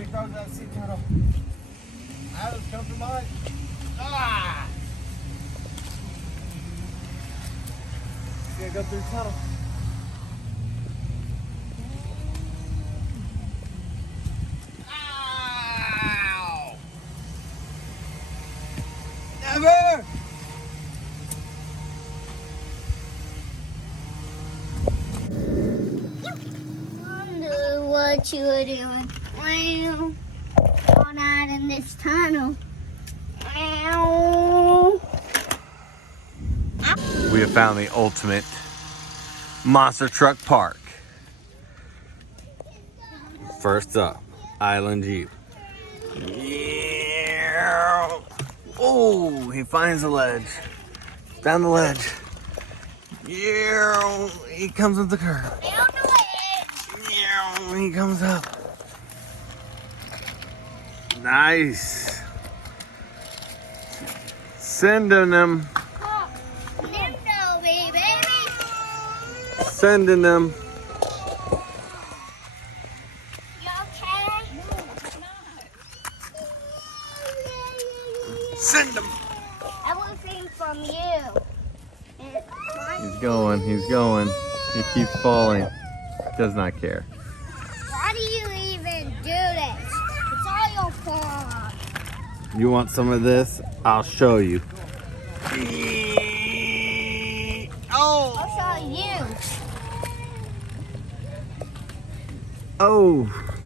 he throws that sea turtle. Adam's come for mine. Ah! Gotta go through the tunnel. Ow! Never! Wonder what you were doing. Wow. All night in this tunnel. Ow. We have found the ultimate monster truck park. First up, Island Jeep. Yeah. Oh, he finds the ledge. Down the ledge. Yeah. He comes up the curb. Down the ledge. Yeah. He comes up. Nice. Sending them. Nintendo, baby. Sending them. You okay? Send them. I was saying from you. He's going. He's going. He keeps falling. Does not care. Why do you even do this? It's all your fault. You want some of this? I'll show you. Oh. I'll show you. Oh.